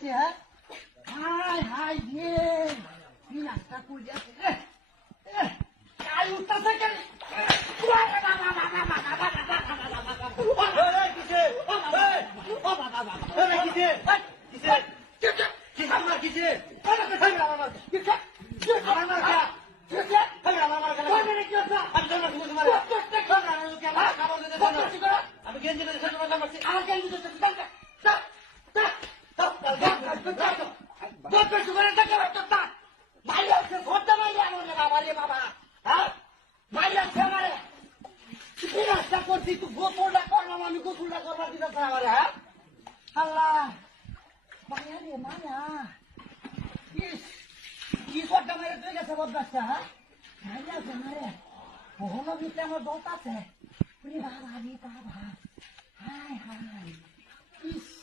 high high রে নাস্তা করে যাচ্ছে কাল উঠতেছে কেন আমি গেঞ্জি আমার গেঞ্জি করছি তুই গোসলটা করলাম আমি গোসলটা করবার দিতে আমার হ্যাঁ আল্লাহ মায়া রে মায়া কি করতে মেরে তুই গেছে বদমাসটা হ্যাঁ মায়া আছে মারে ওহনো ভিতরে আমার দোষ আছে বাবা রে বাবা হাই হাই ইস